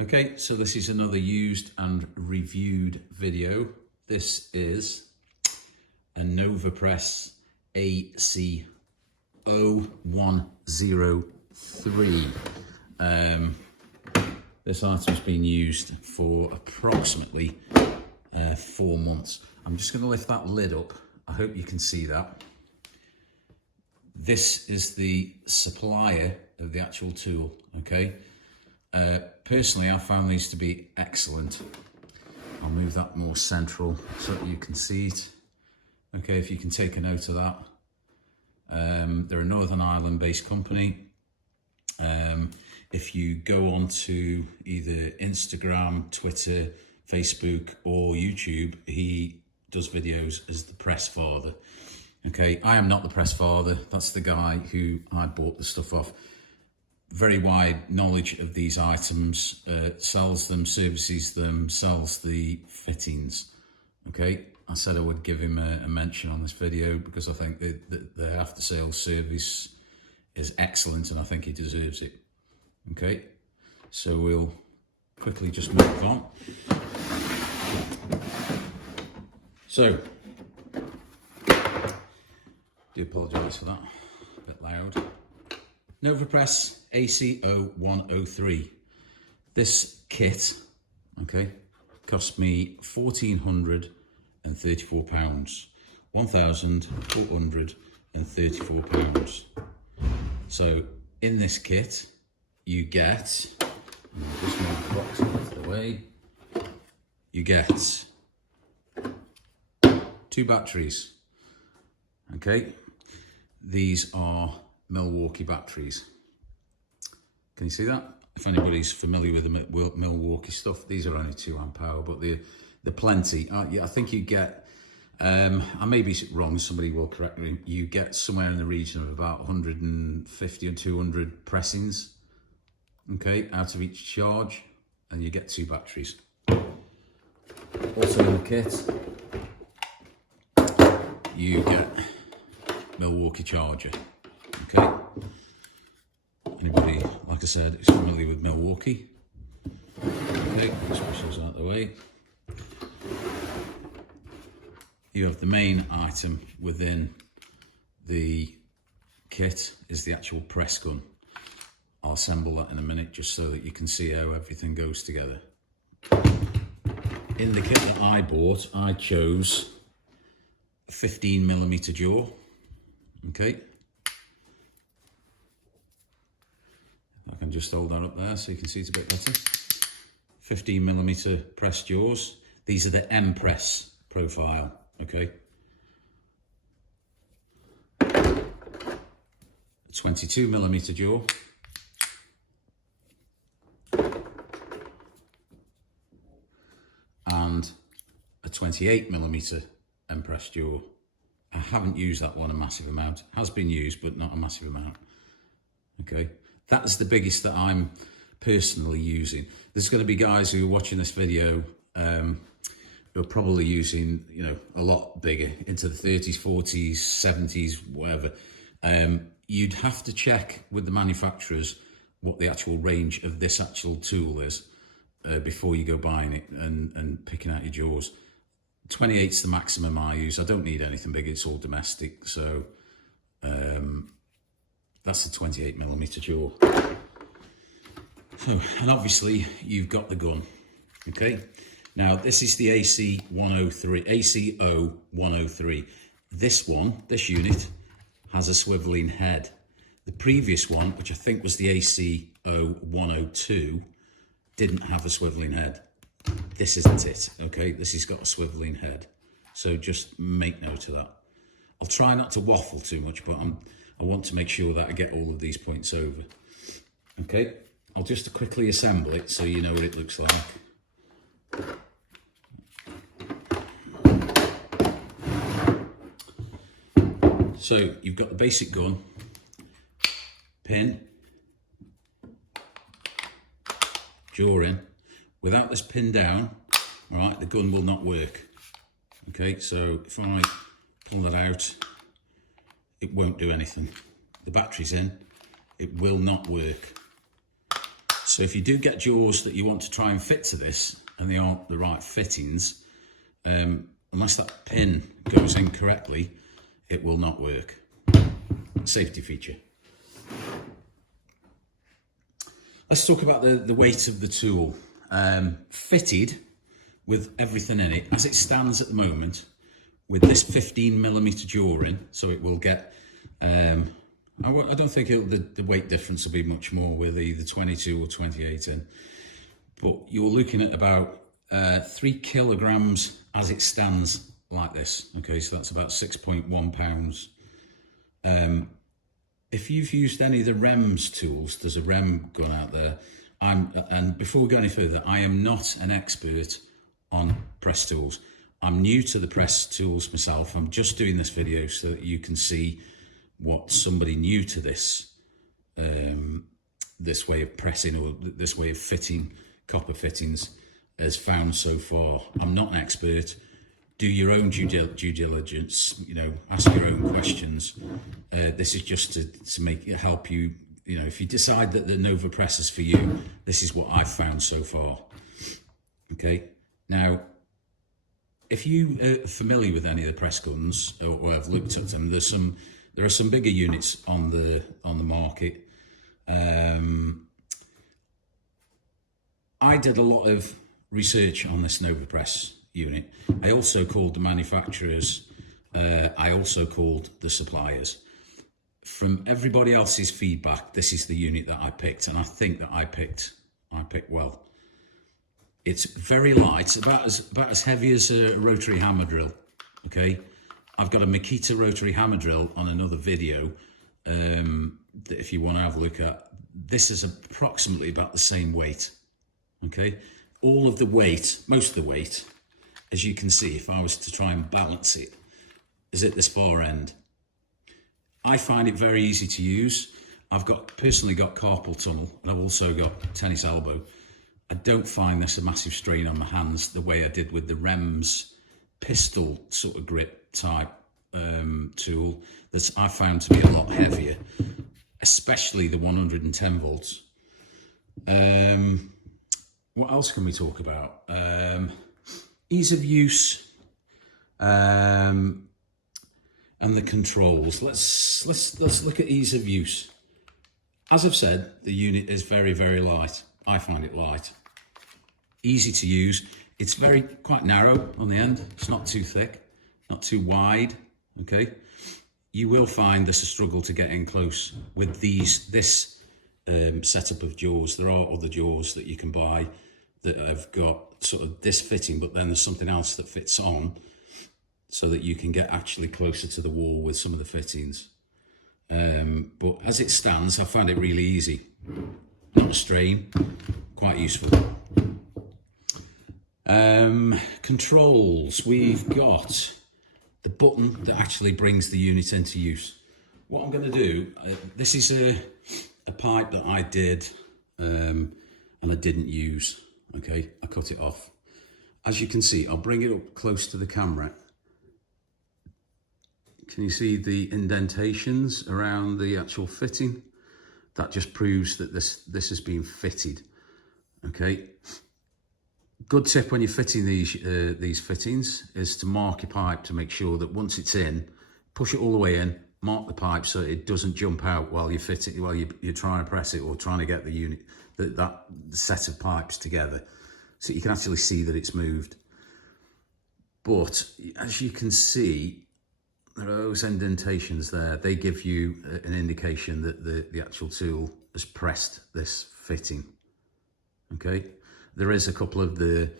Okay, so this is another used and reviewed video. This is a Novopress ACO103. This item's been used for approximately 4 months. I'm just going to lift that lid up. I hope you can see that. This is the supplier of the actual tool, okay? Personally, I found these to be excellent. I'll move that more central so that you can see it. Okay, if you can take a note of that. They're a Northern Ireland based company. If you go onto either Instagram, Twitter, Facebook or YouTube, he does videos as the press father. Okay, I am not the press father. That's the guy who I bought the stuff off. Very wide knowledge of these items, sells them, services them, sells the fittings. Okay, I said I would give him a mention on this video because I think the after sales service is excellent and I think he deserves it. Okay, so we'll quickly just move on. So, do apologise for that, a bit loud. Novopress ACO103. This kit, okay, cost me £1,434. £1,434. So in this kit, you get, just move the box out of the way, you get 2 batteries, okay? These are Milwaukee batteries. Can you see that? If anybody's familiar with the Milwaukee stuff, these are only 2 amp hour, but they're plenty. Yeah, I think you get, I may be wrong, somebody will correct me, you get somewhere in the region of about 150 and 200 pressings, okay, out of each charge, and you get 2 batteries. Also in the kit, you get Milwaukee charger. Okay, anybody, like I said, is familiar with Milwaukee? Okay, let's push those out of the way. You have the main item within the kit is the actual press gun. I'll assemble that in a minute just so that you can see how everything goes together. In the kit that I bought, I chose a 15mm jaw, okay? I can just hold that up there so you can see it a bit better. 15mm press jaws. These are the M press profile, okay? A 22mm jaw. And a 28mm M press jaw. I haven't used that one a massive amount. It has been used, but not a massive amount. Okay. That's the biggest that I'm personally using. There's going to be guys who are watching this video who are probably using, you know, a lot bigger, into the 30s, 40s, 70s, whatever. You'd have to check with the manufacturers what the actual range of this actual tool is before you go buying it and picking out your jaws. 28's the maximum I use. I don't need anything big, it's all domestic. So that's the 28mm jaw. So, and obviously you've got the gun, okay? Now this is the ACO103. This unit has a swiveling head. The previous one, which I think was the ACO102, didn't have a swiveling head. This isn't it, okay? This has got a swiveling head. So just make note of that. I'll try not to waffle too much, but I want to make sure that I get all of these points over. Okay, I'll just quickly assemble it so you know what it looks like. So you've got the basic gun, pin, jaw in. Without this pin down, all right, the gun will not work. Okay, so if I pull that out, it won't do anything. The battery's in, it will not work. So if you do get jaws that you want to try and fit to this and they aren't the right fittings, unless that pin goes in correctly, it will not work. Safety feature. Let's talk about the weight of the tool. Fitted with everything in it, as it stands at the moment, with this 15mm jaw in, so it will get, I don't think the weight difference will be much more with either 22 or 28 in, but you're looking at about 3 kilograms as it stands like this. Okay, so that's about 6.1 pounds. If you've used any of the REMS tools, there's a REM gun out there. And before we go any further, I am not an expert on press tools. I'm new to the press tools myself. I'm just doing this video so that you can see what somebody new to this, this way of pressing or this way of fitting copper fittings has found so far. I'm not an expert. Do your own due diligence, ask your own questions. This is just to help you, if you decide that the Novopress is for you, this is what I've found so far. Okay, now, if you are familiar with any of the press guns or have looked at them, there are some bigger units on the market. I did a lot of research on this Novopress unit. I also called the manufacturers. I also called the suppliers. From everybody else's feedback, this is the unit that I picked, and I think that I picked well. It's very light. It's about as heavy as a rotary hammer drill. Okay, I've got a Makita rotary hammer drill on another video that if you want to have a look at. This is approximately about the same weight. Okay, all of the weight, most of the weight, as you can see, if I was to try and balance it, is at this far end. I find it very easy to use. I've personally got carpal tunnel, and I've also got tennis elbow. I don't find this a massive strain on my hands the way I did with the REMS pistol sort of grip type tool that I found to be a lot heavier, especially the 110 volts. What else can we talk about? Ease of use and the controls. Let's look at ease of use. As I've said, the unit is very, very light. I find it light, easy to use. It's quite narrow on the end. It's not too thick, not too wide. Okay, you will find this a struggle to get in close with this setup of jaws. There are other jaws that you can buy that have got sort of this fitting, but then there's something else that fits on so that you can get actually closer to the wall with some of the fittings. But as it stands, I find it really easy. Not a strain, quite useful. Controls, we've got the button that actually brings the unit into use. What I'm going to do, this is a pipe that I did and I didn't use. Okay, I cut it off. As you can see, I'll bring it up close to the camera. Can you see the indentations around the actual fitting? That just proves that this has been fitted. Okay. Good tip when you're fitting these fittings is to mark your pipe to make sure that once it's in, push it all the way in, mark the pipe so it doesn't jump out while you're trying to press it or trying to get the unit, that set of pipes together, so you can actually see that it's moved. But as you can see, there are those indentations there. They give you an indication that the actual tool has pressed this fitting. Okay, there is a couple of the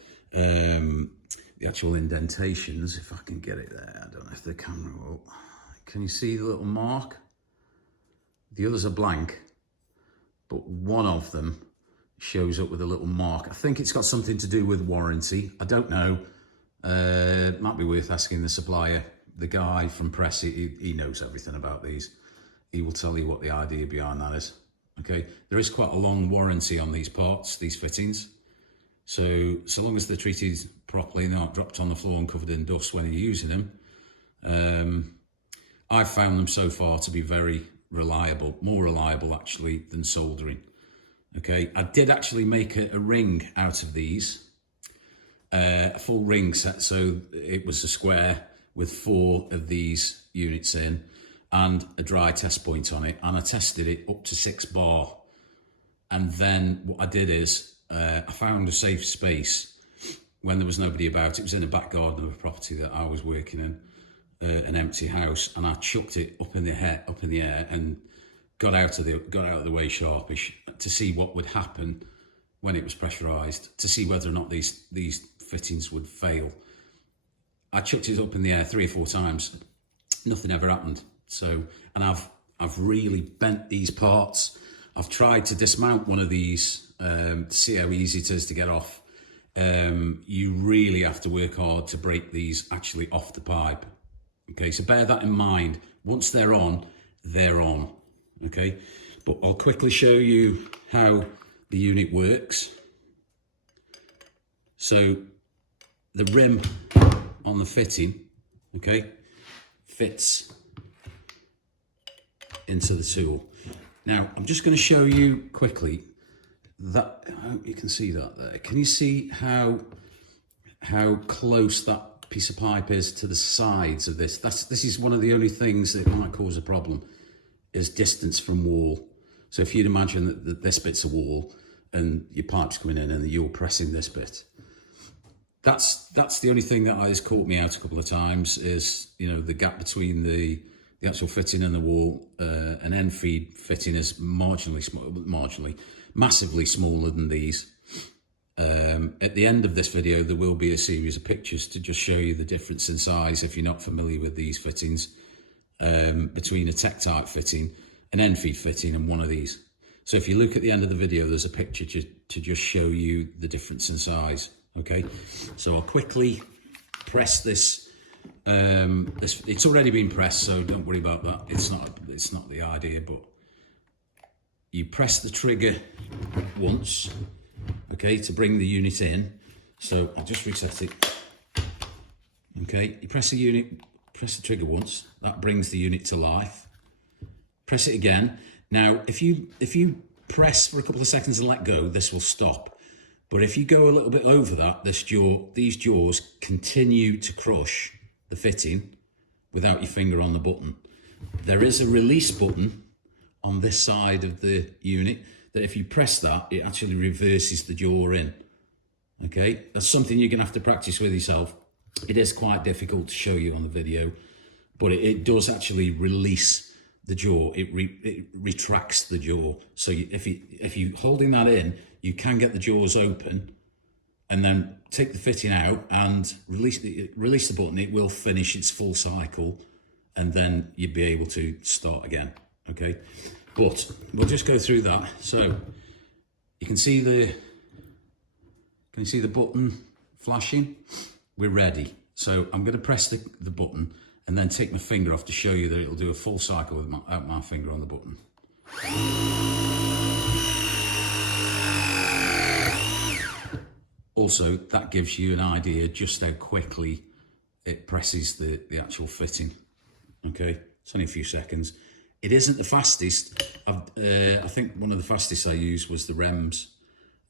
actual indentations, if I can get it there. I don't know if the camera will. Can you see the little mark? The others are blank, but one of them shows up with a little mark. I think it's got something to do with warranty. I don't know. It might be worth asking the supplier. The guy from Press, he knows everything about these. He will tell you what the idea behind that is. Okay, there is quite a long warranty on these parts, these fittings. So long as they're treated properly and not dropped on the floor and covered in dust when you're using them, I've found them so far to be very reliable, more reliable actually than soldering. Okay, I did actually make a ring out of these, a full ring set, so it was a square with 4 of these units in and a dry test point on it, and I tested it up to 6 bar. And then what I did is I found a safe space when there was nobody about. It was in the back garden of a property that I was working in, an empty house, and I chucked it up in the air and got out of the way sharpish to see what would happen when it was pressurized, to see whether or not these fittings would fail. I chucked it up in the air 3 or 4 times. Nothing ever happened. So, and I've really bent these parts. I've tried to dismount one of these to see how easy it is to get off. You really have to work hard to break these actually off the pipe. Okay, so bear that in mind. Once they're on, they're on. Okay, but I'll quickly show you how the unit works. So the rim on the fitting, okay, fits into the tool. Now, I'm just going to show you quickly that, I hope you can see that there. Can you see how close that piece of pipe is to the sides of this? This is one of the only things that might cause a problem, is distance from wall. So if you'd imagine that this bit's a wall and your pipe's coming in and you're pressing this bit, that's the only thing that has caught me out a couple of times, is, you know, the gap between the actual fitting and the wall. An end feed fitting is massively smaller than these. At the end of this video, there will be a series of pictures to just show you the difference in size, if you're not familiar with these fittings, between a Tektite fitting, an end feed fitting, and one of these. So if you look at the end of the video, there's a picture to just show you the difference in size. Okay, so I'll quickly press this. It's already been pressed, so don't worry about that. It's not the idea, but you press the trigger once, okay, to bring the unit in. So I'll just reset it. Okay, you press the trigger once, that brings the unit to life. Press it again. Now, if you press for a couple of seconds and let go, this will stop. But if you go a little bit over that, these jaws continue to crush the fitting without your finger on the button. There is a release button on this side of the unit that if you press that, it actually reverses the jaw in. Okay, that's something you're gonna have to practice with yourself. It is quite difficult to show you on the video, but it does actually release the jaw. It retracts the jaw. So if you're holding that in, you can get the jaws open, and then take the fitting out and release the button. It will finish its full cycle, and then you'd be able to start again. Okay, but we'll just go through that. So you can see the button flashing. We're ready. So I'm going to press the button and then take my finger off to show you that it'll do a full cycle without my finger on the button. Also, that gives you an idea just how quickly it presses the actual fitting. Okay, it's only a few seconds. It isn't the fastest. I think one of the fastest I used was the REMS.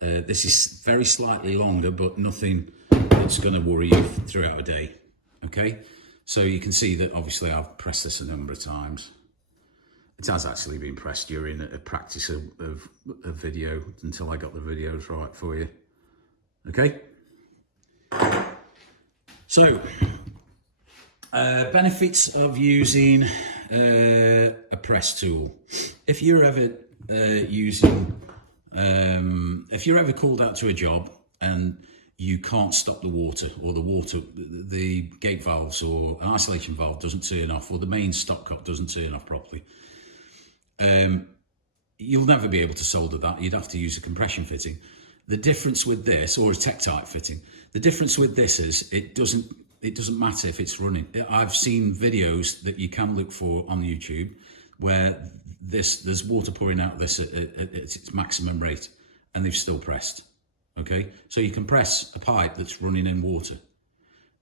This is very slightly longer, but nothing that's going to worry you throughout a day. Okay, so you can see that obviously I've pressed this a number of times. It has actually been pressed during a practice of a video until I got the videos right for you. Okay, so benefits of using a press tool. If you're ever if you're ever called out to a job and you can't stop the water, or the gate valves or an isolation valve doesn't turn off, or the main stopcock doesn't turn off properly, you'll never be able to solder that. You'd have to use a compression fitting. The difference with this, or a Tektite fitting, the difference with this is it doesn't matter if it's running. I've seen videos that you can look for on YouTube where there's water pouring out of this at its maximum rate, and they've still pressed. Okay, so you can press a pipe that's running in water.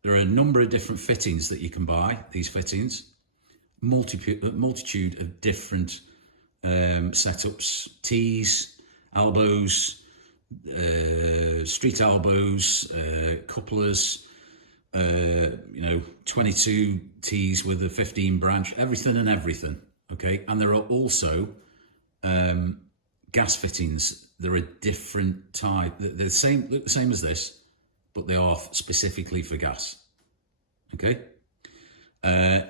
There are a number of different fittings that you can buy. These fittings, multitude of different setups, tees, elbows, street elbows, couplers, 22 T's with a 15 branch, everything and everything. Okay, and there are also gas fittings. They're a different type. They're the same, look the same as this, but they are specifically for gas. Okay.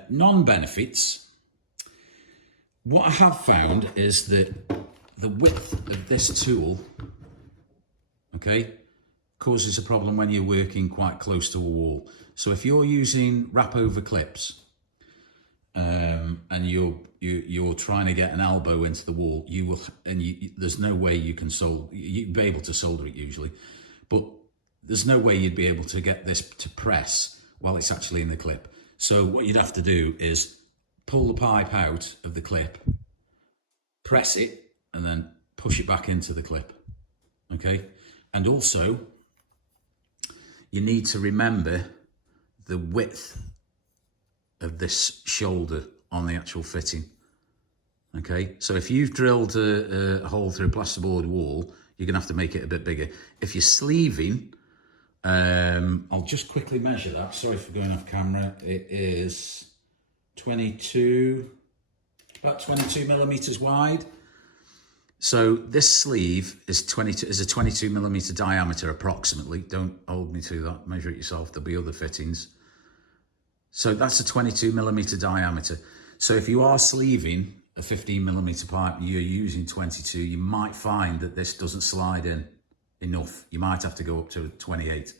Non-benefits. What I have found is that the width of this tool, okay, causes a problem when you're working quite close to a wall. So if you're using wrap over clips, and you're trying to get an elbow into the wall, you will, and there's no way you can solder. You'd be able to solder it usually, but there's no way you'd be able to get this to press while it's actually in the clip. So what you'd have to do is pull the pipe out of the clip, press it, and then push it back into the clip. Okay, and also you need to remember the width of this shoulder on the actual fitting. Okay, so if you've drilled a hole through a plasterboard wall, you're gonna have to make it a bit bigger. If you're sleeving, I'll just quickly measure that. Sorry for going off camera. It is about 22 millimeters wide. So this sleeve is a 22 millimeter diameter approximately. Don't hold me to that, measure it yourself. There'll be other fittings. So that's a 22 millimeter diameter. So if you are sleeving a 15 millimeter pipe and you're using 22, you might find that this doesn't slide in enough. You might have to go up to 28.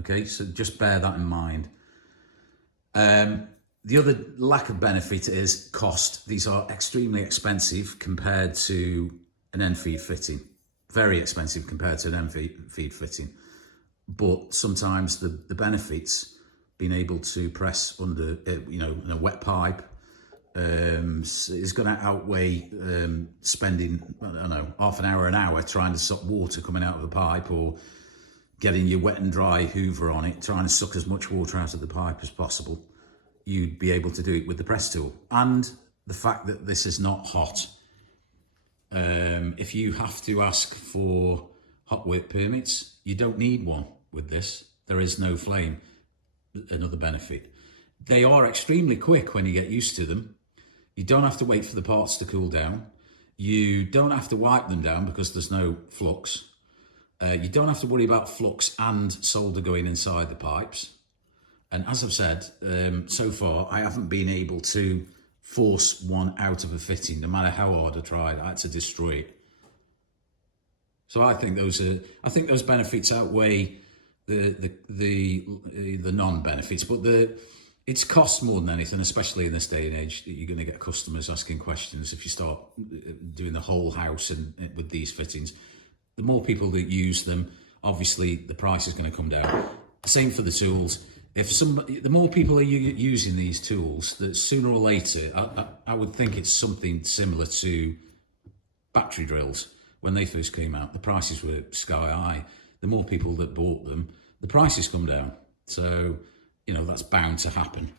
Okay, so just bear that in mind. The other lack of benefit is cost. These are extremely expensive compared to an end feed fitting. Very expensive compared to an end feed fitting. But sometimes the benefits, being able to press under, in a wet pipe, is going to outweigh spending, I don't know, half an hour trying to suck water coming out of the pipe, or getting your wet and dry hoover on it, trying to suck as much water out of the pipe as possible. You'd be able to do it with the press tool. And the fact that this is not hot. If you have to ask for hot work permits, you don't need one with this. There is no flame. Another benefit. They are extremely quick when you get used to them. You don't have to wait for the parts to cool down. You don't have to wipe them down because there's no flux. You don't have to worry about flux and solder going inside the pipes. And as I've said, so far, I haven't been able to force one out of a fitting, no matter how hard I tried. I had to destroy it. So I think those benefits outweigh the non-benefits, but it's cost more than anything, especially in this day and age. That you're going to get customers asking questions if you start doing the whole house and with these fittings. The more people that use them, obviously the price is going to come down. Same for the tools. The more people are using these tools, that sooner or later, I would think it's something similar to battery drills. When they first came out, the prices were sky high. The more people that bought them, the prices come down. So, that's bound to happen.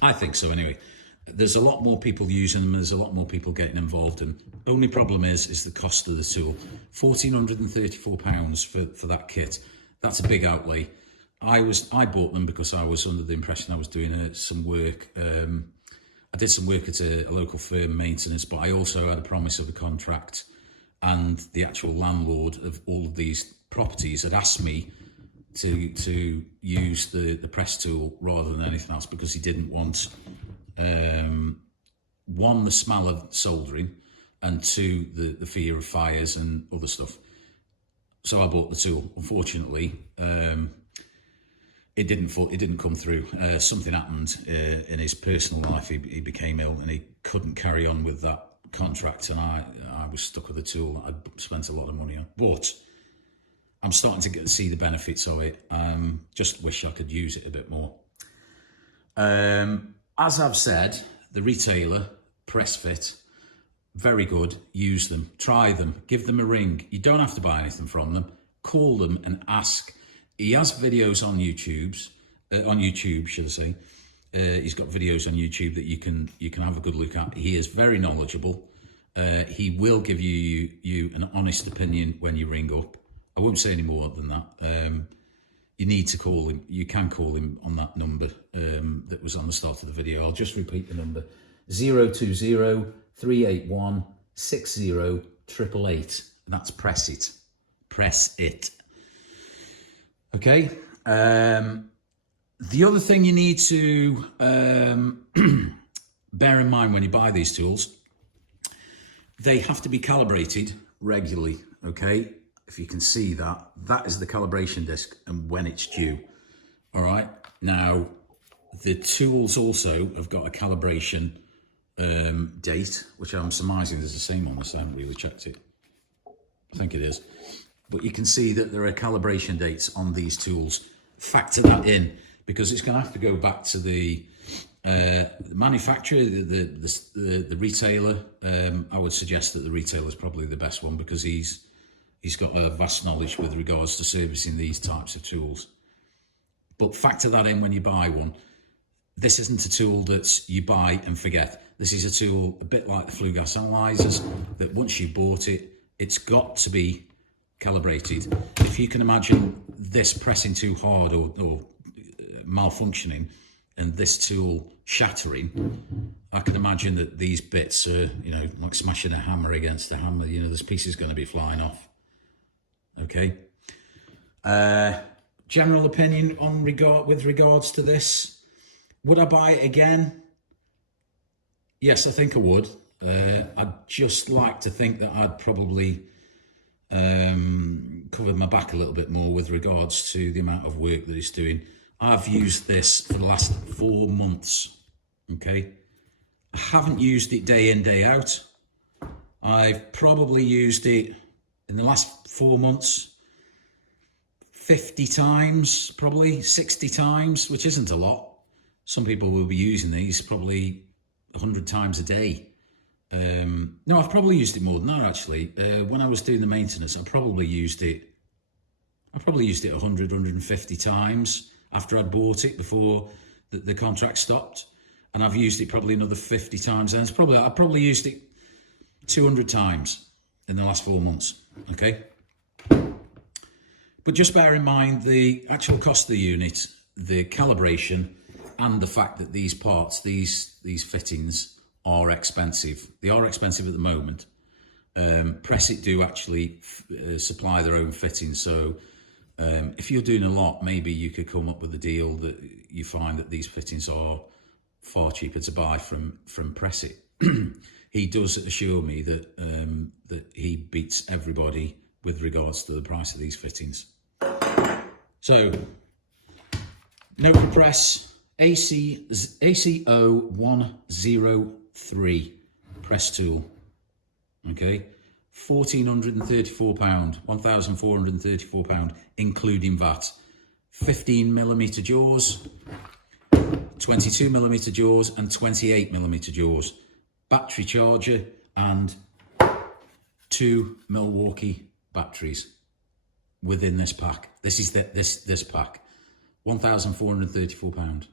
I think so anyway. There's a lot more people using them, and there's a lot more people getting involved. And only problem is the cost of the tool. £1,434 for that kit. That's a big outlay. I bought them because I was under the impression I was doing some work. I did some work at a local firm, maintenance, but I also had a promise of a contract, and the actual landlord of all of these properties had asked me to use the press tool rather than anything else, because he didn't want one, the smell of soldering, and two, the fear of fires and other stuff. So I bought the tool. Unfortunately, it didn't come through. Something happened in his personal life. He became ill and he couldn't carry on with that contract, and I was stuck with the tool I'd spent a lot of money on. But I'm starting to see the benefits of it. Just wish I could use it a bit more. As I've said, the retailer, Press Fit, very good. Use them, try them, give them a ring. You don't have to buy anything from them. Call them and ask. He has videos on YouTube, should I say. He's got videos on YouTube that you can have a good look at. He is very knowledgeable. He will give you an honest opinion when you ring up. I won't say any more than that. You need to call him. You can call him on that number that was on the start of the video. I'll just repeat the number: 020 381 60888. That's Press It. Press It. Okay. The other thing you need to bear in mind when you buy these tools, they have to be calibrated regularly. Okay. If you can see that, that is the calibration disc and when it's due. All right. Now, the tools also have got a calibration date, which I'm surmising is the same on this. I haven't really checked it. I think it is. But you can see that there are calibration dates on these tools. Factor that in, because it's going to have to go back to the manufacturer, the retailer. I would suggest that the retailer is probably the best one, because he's got a vast knowledge with regards to servicing these types of tools. But factor that in when you buy one. This isn't a tool that you buy and forget. This is a tool a bit like the flue gas analyzers, that once you've bought it, it's got to be calibrated. If you can imagine this pressing too hard or malfunctioning and this tool shattering, I can imagine that these bits are, like smashing a hammer against a hammer. This piece is going to be flying off. Okay. General opinion with regards to this. Would I buy it again? Yes, I think I would. I'd just like to think that I'd probably covered my back a little bit more with regards to the amount of work that it's doing. I've used this for the last 4 months. Okay. I haven't used it day in, day out. I've probably used it in the last 4 months 50 times, probably 60 times, which isn't a lot. Some people will be using these probably 100 times a day. No, I've probably used it more than that, actually. When I was doing the maintenance, I probably used it 100, 150 times after I'd bought it, before the contract stopped. And I've used it probably another 50 times. And I've probably used it 200 times in the last 4 months. Okay. But just bear in mind the actual cost of the unit, the calibration, and the fact that these parts, these fittings, are expensive. They are expensive at the moment. Press It do actually supply their own fittings. So if you're doing a lot, maybe you could come up with a deal that you find that these fittings are far cheaper to buy from Press It. He does assure me that that he beats everybody with regards to the price of these fittings. So, Novopress ACO103 press tool. Okay, £1,434, £1,434, including VAT. 15mm jaws, 22mm jaws, and 28mm jaws. Battery charger and 2 Milwaukee batteries within this pack. This is this pack. £1,434.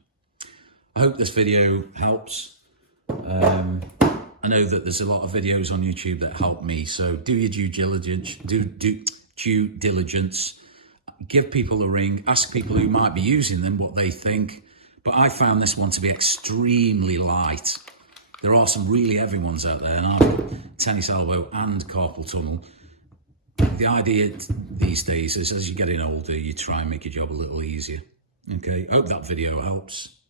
I hope this video helps. I know that there's a lot of videos on YouTube that help me, so do your due diligence. Do due diligence. Give people a ring. Ask people who might be using them what they think. But I found this one to be extremely light. There are some really heavy ones out there, and I've got tennis elbow and carpal tunnel. The idea these days is, as you're getting older, you try and make your job a little easier. Okay, I hope that video helps.